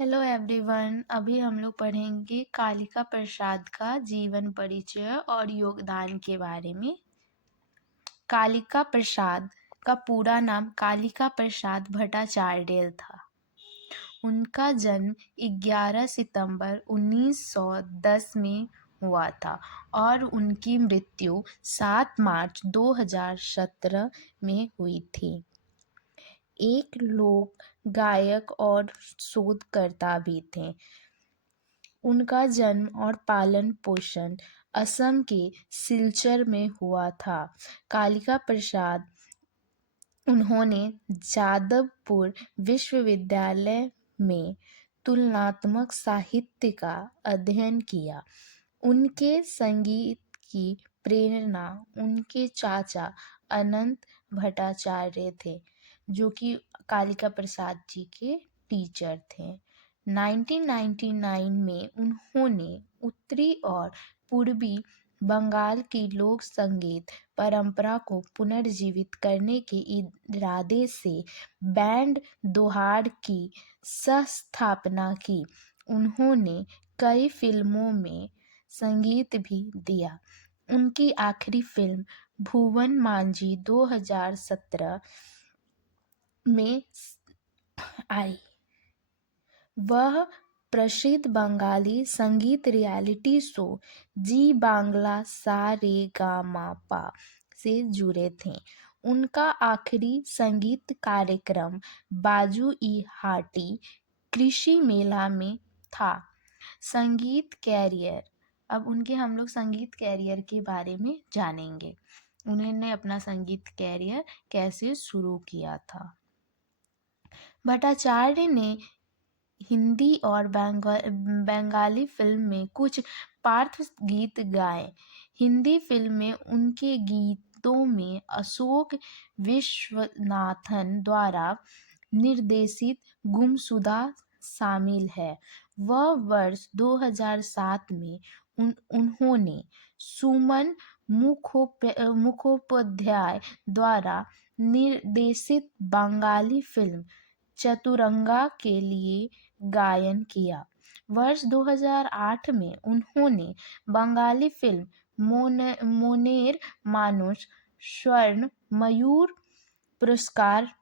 Hello everyone. अभी हम लोग पढ़ेंगे कालिका प्रसाद का जीवन परिचय और योगदान के बारे में। कालिका प्रसाद का पूरा नाम कालिका प्रसाद भट्टाचार्य था। उनका जन्म 11 सितंबर 1910 में हुआ था और उनकी मृत्यु 7 मार्च 2017 में हुई थी। एक लोक गायक और शोधकर्ता भी थे। उनका जन्म और पालन पोषण असम के सिलचर में हुआ था। कालिका प्रसाद उन्होंने जादवपुर विश्वविद्यालय में तुलनात्मक साहित्य का अध्ययन किया। उनके संगीत की प्रेरणा उनके चाचा अनंत भट्टाचार्य थे, जो कि कालिका प्रसाद जी के टीचर थे। 1999 में उन्होंने उत्तरी और पूर्वी बंगाल की लोक संगीत परंपरा को पुनर्जीवित करने के इरादे से बैंड दोहाड़ की सह-स्थापना की। उन्होंने कई फिल्मों में संगीत भी दिया। उनकी आखिरी फिल्म भुवन मांझी 2017 में आई। वह प्रसिद्ध बंगाली संगीत रियलिटी शो जी बांग्ला सा रे गा मा पा से जुड़े थे। उनका आखिरी संगीत कार्यक्रम बाजू ई हाटी कृषि मेला में था। संगीत कैरियर। अब उनके हम लोग संगीत कैरियर के बारे में जानेंगे। उन्होंने अपना संगीत कैरियर कैसे शुरू किया था। भट्टाचार्य ने हिंदी और बंगाली फिल्म में कुछ पार्श्व गीत गाए। हिंदी फिल्म में उनके गीतों में अशोक विश्वनाथन द्वारा निर्देशित गुमशुदा शामिल है। वह वर्ष 2007 में उन्होंने सुमन मुखोपाध्याय द्वारा निर्देशित बंगाली फिल्म चतुरंगा के लिए गायन किया। वर्ष 2008 में उन्होंने बंगाली फिल्म मोनेर मानुष स्वर्ण मयूर पुरस्कार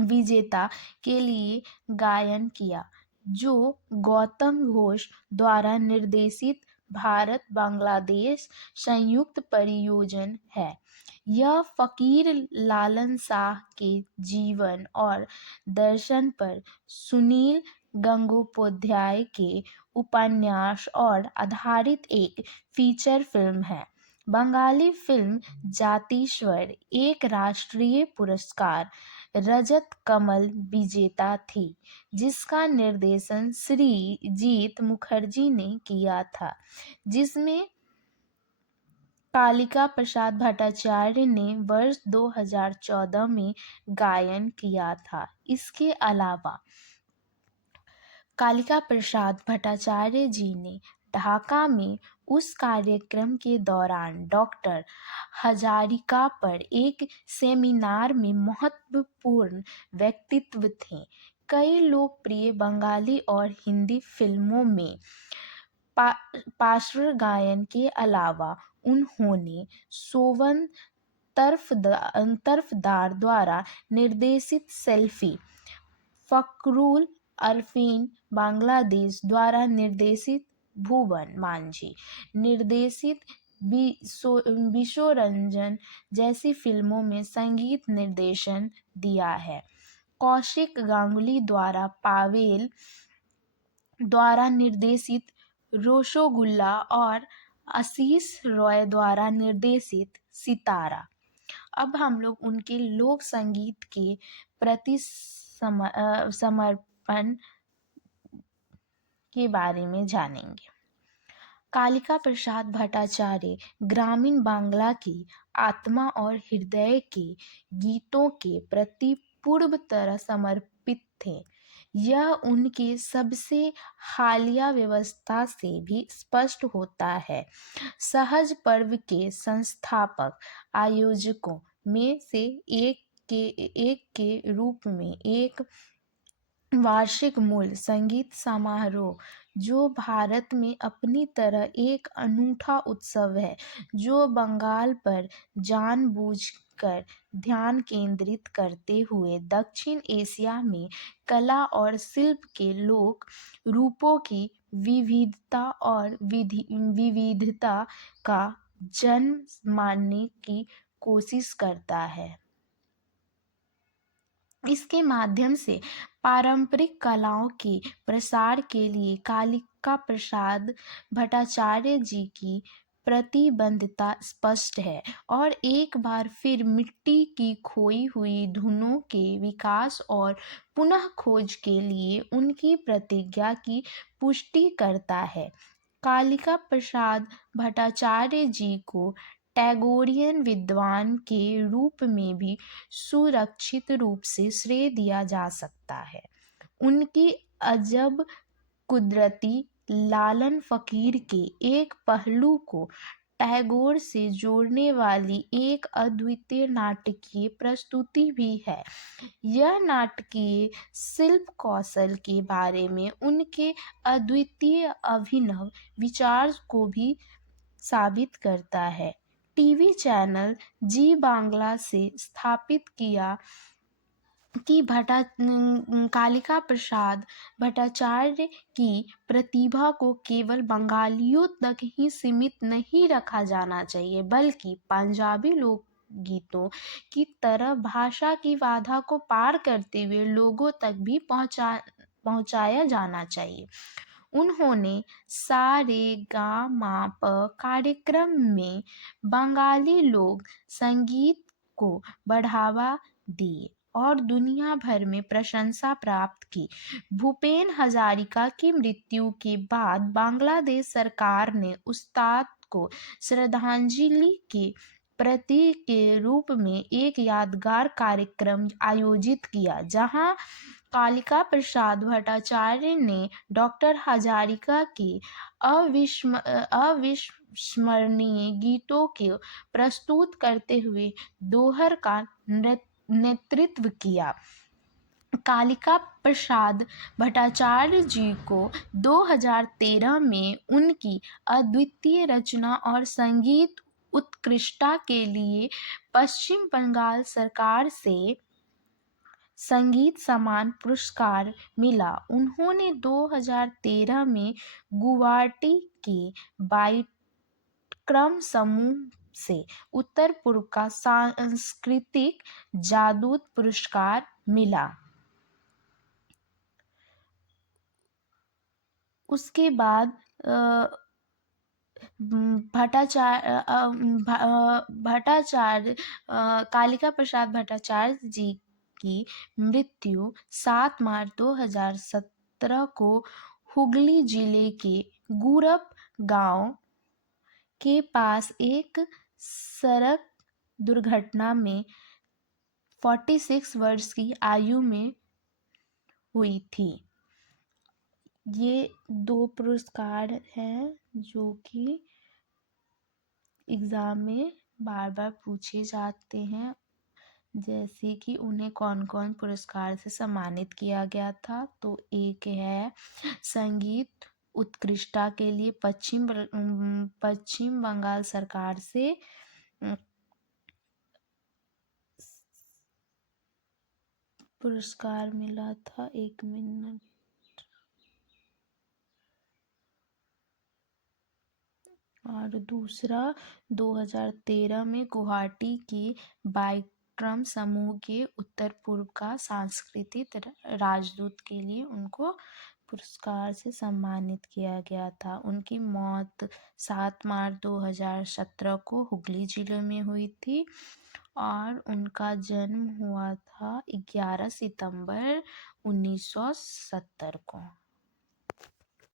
विजेता के लिए गायन किया, जो गौतम घोष द्वारा निर्देशित भारत बांग्लादेश संयुक्त परियोजना है। यह फकीर लालन शाह के जीवन और दर्शन पर सुनील गंगोपाध्याय के उपन्यास और आधारित एक फीचर फिल्म है। बंगाली फिल्म जातीश्वर एक राष्ट्रीय पुरस्कार रजत कमल विजेता थी, जिसका निर्देशन श्री जीत मुखर्जी ने किया था, जिसमें कालिका प्रसाद भट्टाचार्य ने वर्ष 2014 में गायन किया था। इसके अलावा कालिका प्रसाद भट्टाचार्य जी ने ढाका में उस कार्यक्रम के दौरान डॉक्टर हजारिका पर एक सेमिनार में महत्वपूर्ण व्यक्तित्व थे। कई लोकप्रिय बंगाली और हिंदी फिल्मों में पार्श्व गायन के अलावा उन्होंने सोवन तरफदार द्वारा निर्देशित सेल्फी, फखरुल अरफीन बांग्लादेश द्वारा निर्देशित भुवन मांझी निर्देशित विश्वरंजन जैसी फिल्मों में संगीत निर्देशन दिया है। कौशिक गांगुली द्वारा पावेल द्वारा निर्देशित रोशोगुल्ला और आशीष रॉय द्वारा निर्देशित सितारा। अब हम लोग उनके लोक संगीत के प्रति समर्पण के बारे में जानेंगे। कालिका प्रसाद भट्टाचार्य ग्रामीण बांग्ला की आत्मा और हृदय के गीतों के प्रति पूर्ण तरह समर्पित थे। यह उनके सबसे हालिया व्यवस्था से भी स्पष्ट होता है। सहज पर्व के संस्थापक आयोजकों में से एक के रूप में एक वार्षिक मूल संगीत समारोह जो भारत में अपनी तरह एक अनूठा उत्सव है, जो बंगाल पर जानबूझकर ध्यान केंद्रित करते हुए दक्षिण एशिया में कला और शिल्प के लोक रूपों की विविधता का जन्म मानने की कोशिश करता है। इसके माध्यम से पारंपरिक कलाओं के प्रसार के लिए कालिका प्रसाद भट्टाचार्य जी की प्रतिबद्धता स्पष्ट है और एक बार फिर मिट्टी की खोई हुई धुनों के विकास और पुनः खोज के लिए उनकी प्रतिज्ञा की पुष्टि करता है। कालिका प्रसाद भट्टाचार्य जी को टैगोरियन विद्वान के रूप में भी सुरक्षित रूप से श्रेय दिया जा सकता है। उनकी अजब कुदरती लालन फकीर के एक पहलू को टैगोर से जोड़ने वाली एक अद्वितीय नाटकीय प्रस्तुति भी है। यह नाटकीय शिल्प कौशल के बारे में उनके अद्वितीय अभिनव विचार को भी साबित करता है। टीवी चैनल जी बांग्ला से स्थापित किया कि कालिका प्रसाद भट्टाचार्य की प्रतिभा को केवल बंगालियों तक ही सीमित नहीं रखा जाना चाहिए, बल्कि पंजाबी लोकगीतों की तरह भाषा की बाधा को पार करते हुए लोगों तक भी पहुंचाया जाना चाहिए। उन्होंने सा रे गा मा प कार्यक्रम में बंगाली लोक संगीत को बढ़ावा दिए और दुनिया भर में प्रशंसा प्राप्त की। भूपेन हजारिका की मृत्यु के बाद बांग्लादेश सरकार ने उस्ताद को श्रद्धांजलि के प्रतीक के रूप में एक यादगार कार्यक्रम आयोजित किया, जहां कालिका प्रसाद भट्टाचार्य ने डॉक्टर हजारिका के अविस्मरणीय गीतों को प्रस्तुत करते हुए दोहर का नेतृत्व किया। कालिका प्रसाद भट्टाचार्य जी को 2013 में उनकी अद्वितीय रचना और संगीत उत्कृष्टता के लिए पश्चिम बंगाल सरकार से संगीत सम्मान पुरस्कार मिला। उन्होंने 2013 में गुवाहाटी के बाइक्रम समूह से उत्तर पूर्व का सांस्कृतिक जादूत पुरस्कार मिला। उसके बाद कालिका प्रसाद भट्टाचार्य जी की मृत्यु 7 मार्च 2017 को हुगली जिले के गुरप गांव के पास एक सड़क दुर्घटना में 46 वर्ष की आयु में हुई थी। ये 2 पुरस्कार हैं जो कि एग्ज़ाम में बार बार पूछे जाते हैं, जैसे कि उन्हें कौन कौन पुरस्कार से सम्मानित किया गया था। तो एक है संगीत उत्कृष्टता के लिए पश्चिम बंगाल सरकार से पुरस्कार मिला था। 1 मिनट। और दूसरा 2013 में गुवाहाटी के बाइक्रम समूह के उत्तर पूर्व का सांस्कृतिक राजदूत के लिए उनको पुरस्कार से सम्मानित किया गया था। उनकी मौत 7 मार्च 2017 को हुगली जिले में हुई थी और उनका जन्म हुआ था 11 सितंबर 1970 को।